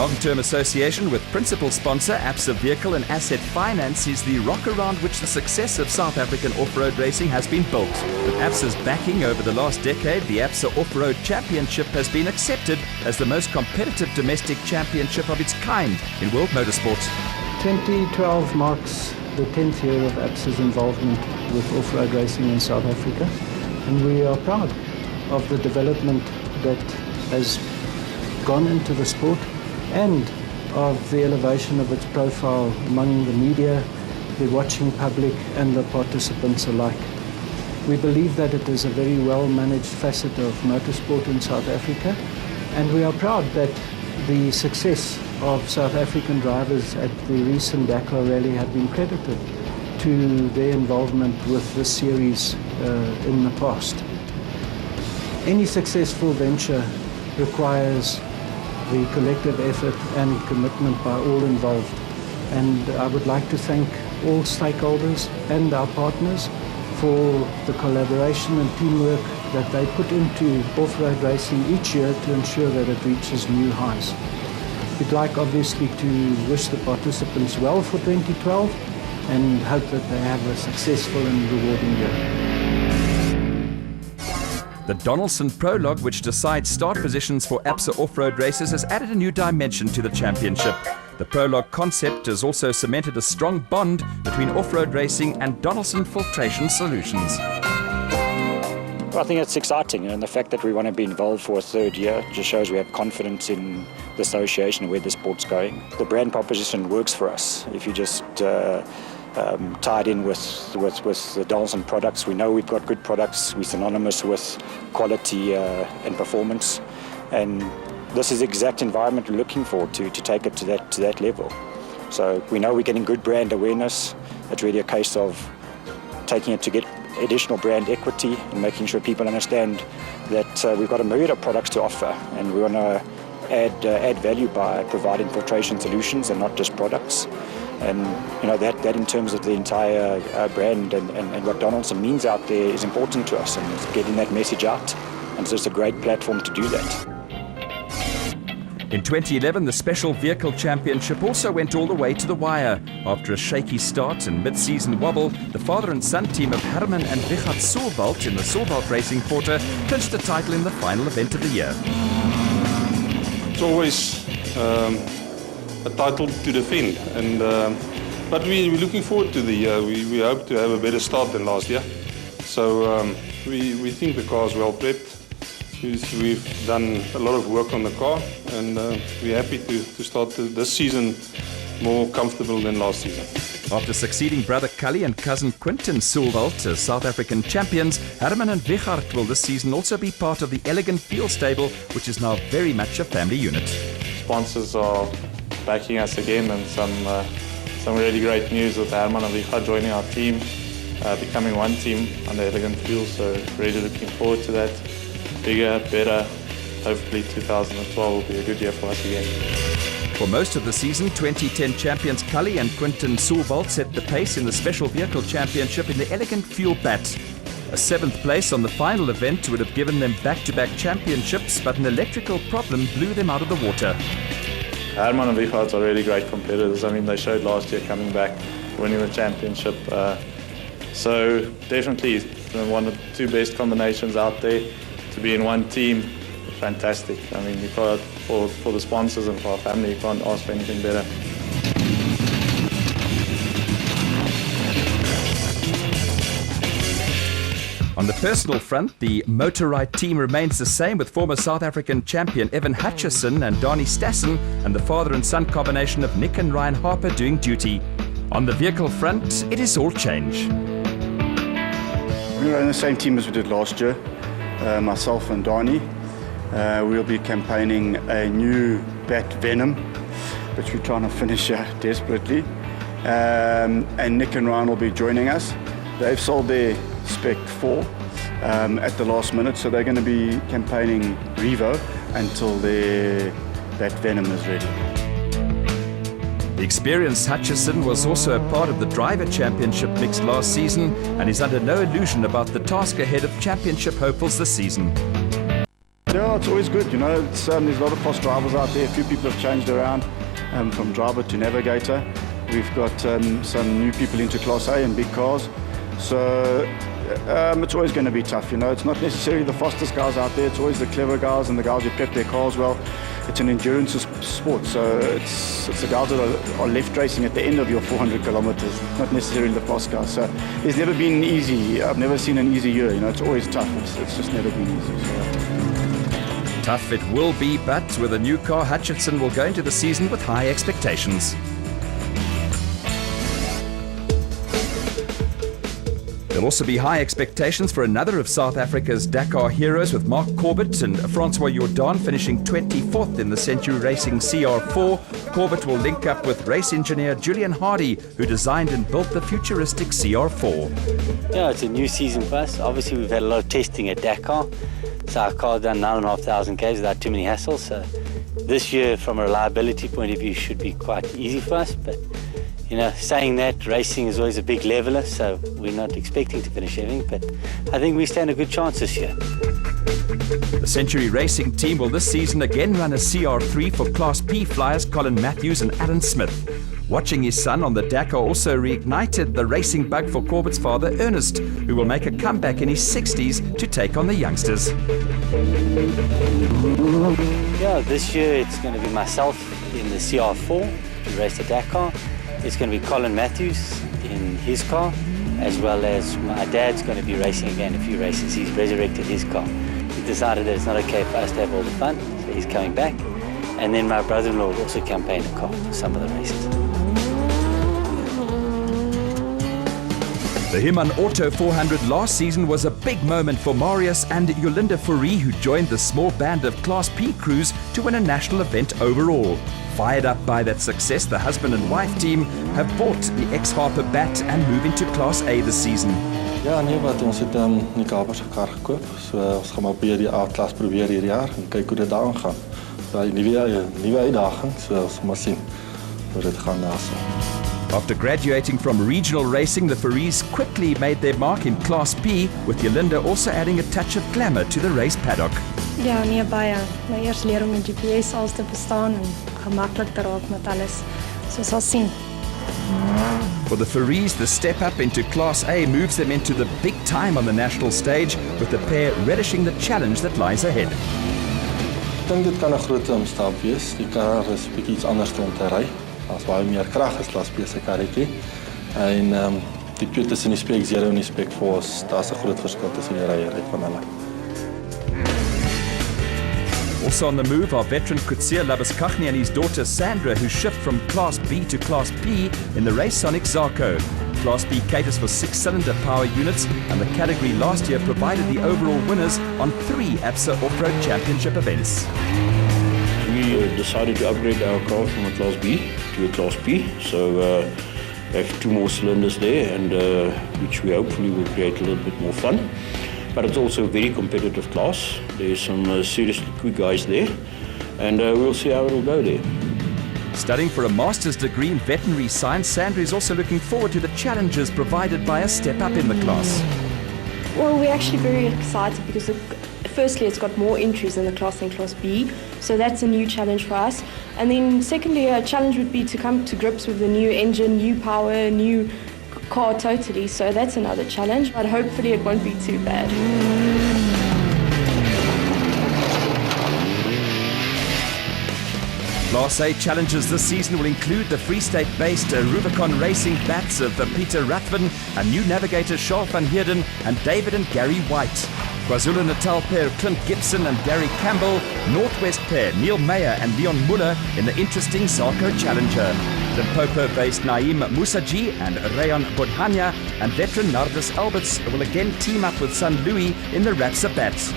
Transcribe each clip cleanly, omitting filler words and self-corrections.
long-term association with principal sponsor Absa Vehicle and Asset Finance is the rock around which the success of South African off-road racing has been built. With Absa's backing over the last decade, the Absa Off-Road Championship has been accepted as the most competitive domestic championship of its kind in world motorsport. 2012 marks the 10th year of Absa's involvement with off-road racing in South Africa, and we are proud of the development that has gone into the sport and of the elevation of its profile among the media, the watching public and the participants alike. We believe that it is a very well-managed facet of motorsport in South Africa, and we are proud that the success of South African drivers at the recent Dakar Rally have been credited to their involvement with this series in the past. Any successful venture requires the collective effort and commitment by all involved. And I would like to thank all stakeholders and our partners for the collaboration and teamwork that they put into off-road racing each year to ensure that it reaches new highs. We'd like obviously to wish the participants well for 2012 and hope that they have a successful and rewarding year. The Donaldson Prologue, which decides start positions for Absa off-road races, has added a new dimension to the championship. The Prologue concept has also cemented a strong bond between off-road racing and Donaldson Filtration Solutions. Well, I think it's exciting, and the fact that we want to be involved for a third year just shows we have confidence in the association and where the sport's going. The brand proposition works for us. If you just tied in with the Donaldson products, we know we've got good products. We're synonymous with quality and performance, and this is the exact environment we're looking for to take it to that level. So we know we're getting good brand awareness. It's really a case of taking it to get additional brand equity and making sure people understand that we've got a myriad of products to offer, and we want to add value by providing filtration solutions and not just products. And you know that in terms of the entire brand and what Donaldson means out there is important to us, and getting that message out. And so it's a great platform to do that. In 2011, the Special Vehicle Championship also went all the way to the wire. After a shaky start and mid-season wobble, the father and son team of Herman and Richard Soerwald in the Soerwald Racing Porter clinched the title in the final event of the year. It's always a title to defend, but we're looking forward to the year. We hope to have a better start than last year. So we think the car is well prepped. We've done a lot of work on the car, and we're happy to start this season more comfortable than last season. After succeeding brother Cully and cousin Quinton Soerwald as South African champions, Herman and Richard will this season also be part of the Elegant Fuel stable, which is now very much a family unit. Sponsors are backing us again, and some really great news with Herman and Richard joining our team, becoming one team under Elegant Fuel, so really looking forward to that. Bigger, better. Hopefully 2012 will be a good year for us again. For most of the season, 2010 champions Cully and Quinton Soerwald set the pace in the Special Vehicle Championship in the Elegant Fuel Bat. A 7th place on the final event would have given them back-to-back championships, but an electrical problem blew them out of the water. Herman and Richard are really great competitors. I mean, they showed last year coming back, winning the championship. So definitely one of the two best combinations out there. To be in one team, fantastic. I mean, for the sponsors and for our family, you can't ask for anything better. On the personal front, the Motorride team remains the same, with former South African champion Evan Hutchison and Donnie Stassen and the father and son combination of Nick and Ryan Harper doing duty. On the vehicle front, it is all change. We were in the same team as we did last year. Myself and Donnie. We'll be campaigning a new Bat Venom, which we're trying to finish desperately. And Nick and Ryan will be joining us. They've sold their Spec 4 at the last minute, so they're going to be campaigning Revo until their Bat Venom is ready. The experienced Hutchison was also a part of the Driver Championship mix last season and is under no illusion about the task ahead of championship hopefuls this season. Yeah, it's always good. You know, there's a lot of fast drivers out there. A few people have changed around from driver to navigator. We've got some new people into Class A and big cars. So it's always going to be tough. You know, it's not necessarily the fastest guys out there. It's always the clever guys and the guys who prep their cars well. It's an endurance sport, so it's the guys that are left racing at the end of your 400 kilometers, not necessarily the fast guys. So it's never been easy. I've never seen an easy year. You know, it's always tough. It's just never been easy. So. Tough it will be, but with a new car, Hutchinson will go into the season with high expectations. There'll also be high expectations for another of South Africa's Dakar heroes, with Mark Corbett and Francois Jordan finishing 24th in the Century Racing CR4. Corbett will link up with race engineer Julian Hardy, who designed and built the futuristic CR4. Yeah, it's a new season for us. Obviously, we've had a lot of testing at Dakar, so our car's done 9,500 k's without too many hassles. So this year, from a reliability point of view, should be quite easy for us. But you know, saying that, racing is always a big leveler, so we're not expecting to finish everything, but I think we stand a good chance this year. The Century Racing team will this season again run a CR3 for Class P flyers Colin Matthews and Alan Smith. Watching his son on the Dakar also reignited the racing bug for Corbett's father, Ernest, who will make a comeback in his 60s to take on the youngsters. Yeah, this year it's going to be myself in the CR4 to race the Dakar. It's going to be Colin Matthews in his car, as well as my dad's going to be racing again a few races. He's resurrected his car. He decided that it's not okay for us to have all the fun, so he's coming back. And then my brother-in-law will also campaign a car for some of the races. The Human Auto 400 last season was a big moment for Marius and Yolinda Fourie, who joined the small band of Class P crews to win a national event overall. Fired up by that success, the husband and wife team have bought the ex-Harper bat and move into Class A this season. Ja, nee, wat ons het die Kapers kar gekoop. So ons gaan maar weer die A-klas probeer hierdie jaar en kyk hoe dit daar gaan. So 'n nuwe uitdaging, so ons moet sien hoe dit gaan daarso. After graduating from regional racing, the Fouries quickly made their mark in Class P, with Yolinda also adding a touch of glamour to the race paddock. Ja, nee, baie. Nou eers leer om met GPS alles te verstaan en gemaklik te raak met alles. So ons sal sien. For the Fouries, the step up into Class A moves them into the big time on the national stage, with the pair relishing the challenge that lies ahead. Ek dink dit kan 'n groot stap wees. Die kar is bietjie iets anders om te ry. Daar's baie meer krag as Class B se karretjie. En die twee tussen die Spec 0 en die Spec 4, daar's 'n groot verskil tussen die ryery van hulle. Also on the move are veteran Kutsia Labuskaghni and his daughter Sandra, who shift from Class B to Class P in the Racesonic Zarko. Class B caters for 6-cylinder power units, and the category last year provided the overall winners on 3 ABSA Off-Road Championship events. We decided to upgrade our car from a Class B to a Class P, so we have 2 more cylinders there, and which we hopefully will create a little bit more fun. But it's also a very competitive class. There's some seriously quick guys there, and we'll see how it'll go there. Studying for a master's degree in veterinary science, Sandra is also looking forward to the challenges provided by a step up in the class. Well, we're actually very excited because firstly, it's got more entries in the class than Class B, so that's a new challenge for us. And then secondly, a challenge would be to come to grips with the new engine, new power, new car totally, so that's another challenge, but hopefully it won't be too bad. Class A challenges this season will include the Free State-based Rubicon Racing bats of Peter Rathven, a new navigator Charles van Heerden, and David and Gary White. KwaZulu-Natal pair Clint Gibson and Gary Campbell, Northwest pair Neil Meyer and Leon Muller in the interesting Zarko Challenger. Limpopo-based Naeem Musaji and Rayon Bodhania and veteran Nardus Alberts will again team up with son Louis in the Rapsa Bats.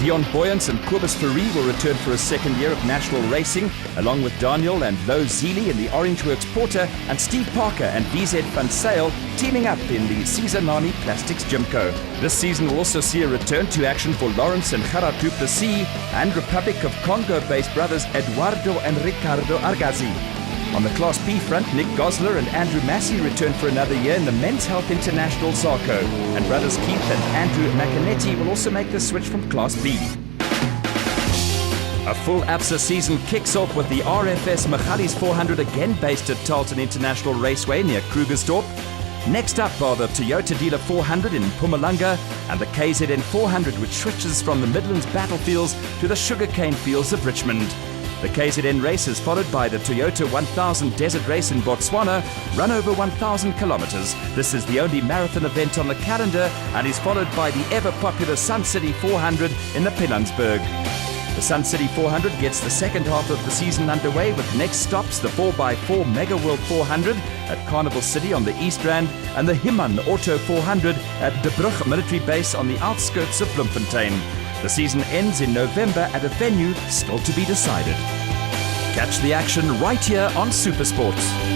Dion Boyens and Kobus Fourie will return for a second year of national racing, along with Daniel and Lo Zili in the Orangeworks Porter, and Steve Parker and DZ Van Sale teaming up in the Cesarnani Plastics Gymco. This season will also see a return to action for Lawrence and Gerard du Plessis and Republic of Congo-based brothers Eduardo and Ricardo Argazi. On the Class B front, Nick Gosler and Andrew Massey return for another year in the Men's Health International Zarko, and brothers Keith and Andrew McAnetti will also make the switch from Class B. A full ABSA season kicks off with the RFS Magalies 400 again based at Tarleton International Raceway near Krugersdorp. Next up are the Toyota Dealer 400 in Mpumalanga and the KZN 400, which switches from the Midlands battlefields to the sugarcane fields of Richmond. The KZN race is followed by the Toyota 1000 Desert Race in Botswana, run over 1,000 kilometers. This is the only marathon event on the calendar and is followed by the ever-popular Sun City 400 in the Pilanesberg. The Sun City 400 gets the second half of the season underway with next stops the 4x4 Mega World 400 at Carnival City on the East Rand and the Himan Auto 400 at De Brugge Military Base on the outskirts of Bloemfontein. The season ends in November at a venue still to be decided. Catch the action right here on SuperSport.